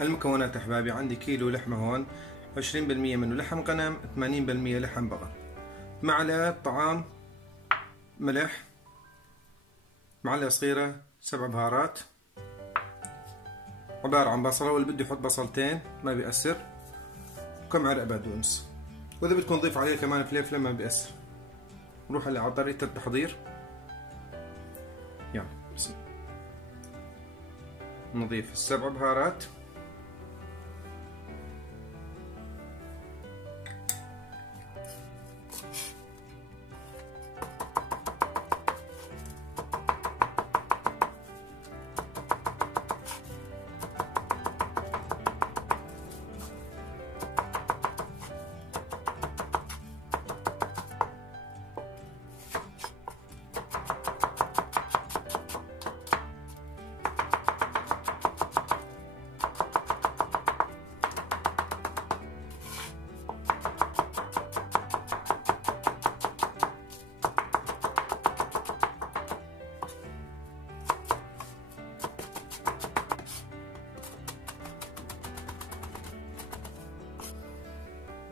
المكونات أحبابي، عندي كيلو لحمة هون، 20% منه لحم غنم، 80% لحم بقر. معلقة طعام ملح، معلقة صغيرة 7 بهارات، عبارة عن بصلة، واللي بده يحط بصلتين ما بيأثر، وكم عرق بقدونس، وإذا بدكم نضيف عليه كمان فلفلة ما بيأثر. نروح هلا على طريقة التحضير. يلا بسم الله. نضيف ال7 بهارات،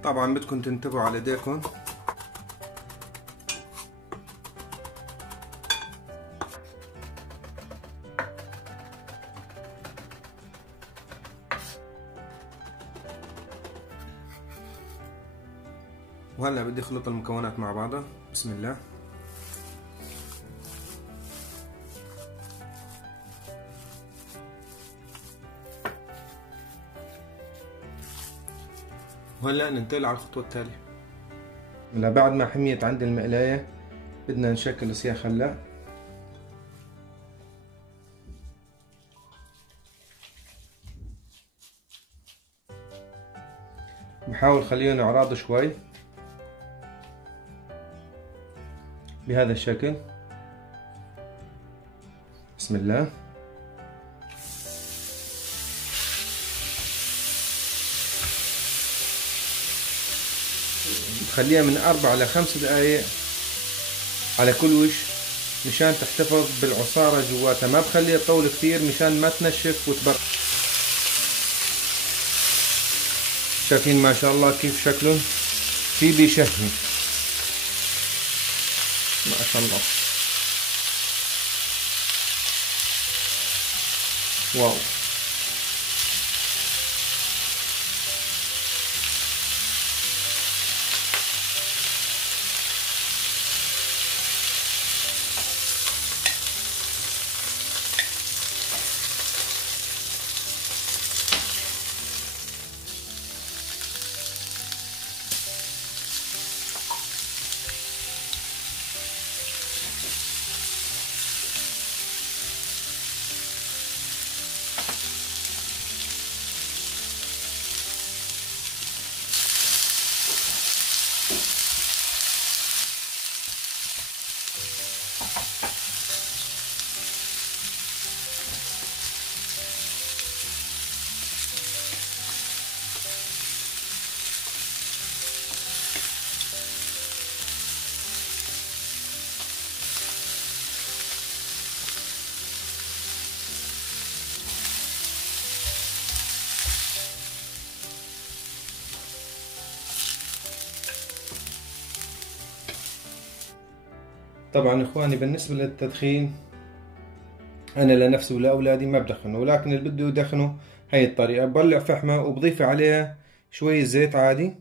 طبعا بدكم تنتبهوا على ايديكم. وهلا بدي اخلط المكونات مع بعضها. بسم الله. وهلا ننتقل على الخطوة التالية. هلا بعد ما حميت عندي المقلاية بدنا نشكل سياخ. هلا بحاول خليهم اعراض شوي بهذا الشكل. بسم الله. بخليها من 4 ل 5 دقايق على كل وش مشان تحتفظ بالعصارة جواتها، ما بخليها تطول كثير مشان ما تنشف وتبرد. شايفين ما شاء الله كيف شكلهم، في بيشهي ما شاء الله. واو. طبعا اخواني بالنسبة للتدخين انا لنفسي ولاولادي ما بدخنه، ولكن اللي بده يدخنه هي الطريقة. بولع فحمة وبضيف عليها شوية زيت عادي،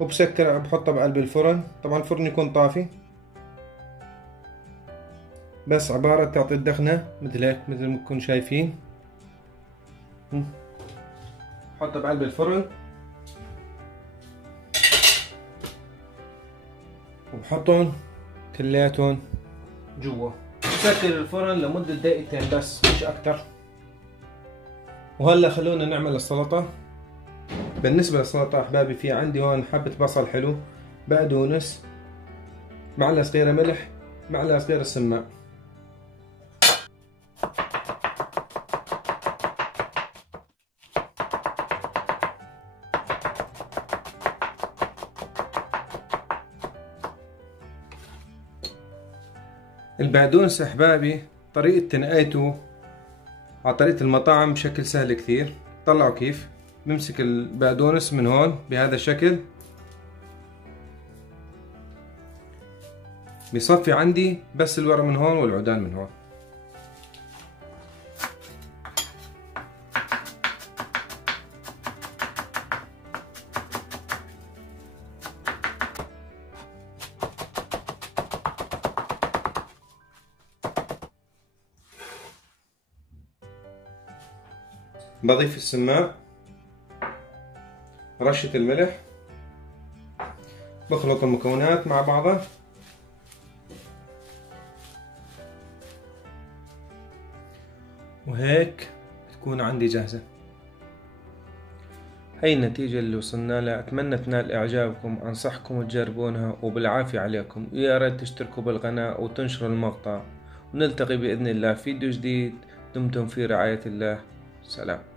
وبسكر بحطها بقلب الفرن. طبعا الفرن يكون طافي، بس عبارة تعطي الدخنة مثل هيك مثل ما تكونوا شايفين. بحطها بقلب الفرن وبحطهم كلياتهم جوا. بسكر الفرن لمدة دقيقتين بس مش أكتر. وهلا خلونا نعمل السلطة. بالنسبة للسلطة أحبابي في عندي هون حبة بصل حلو، بقدونس، معلقة صغيرة ملح، معلقة صغيرة سماق. البقدونس أحبابي طريقة تنقيته على طريقة المطاعم بشكل سهل كثير. طلعوا كيف بمسك البقدونس من هون بهذا الشكل، بيصفي عندي بس الورق من هون والعودان من هون. بضيف السماق، رشة الملح، بخلط المكونات مع بعضها، وهيك تكون عندي جاهزة. هاي النتيجة اللي وصلنا لها، أتمنى تنال إعجابكم، أنصحكم تجربونها وبالعافية عليكم. ويا ريت تشتركوا بالقناة وتنشروا المقطع، ونلتقي بإذن الله في فيديو جديد. دمتم في رعاية الله. سلام.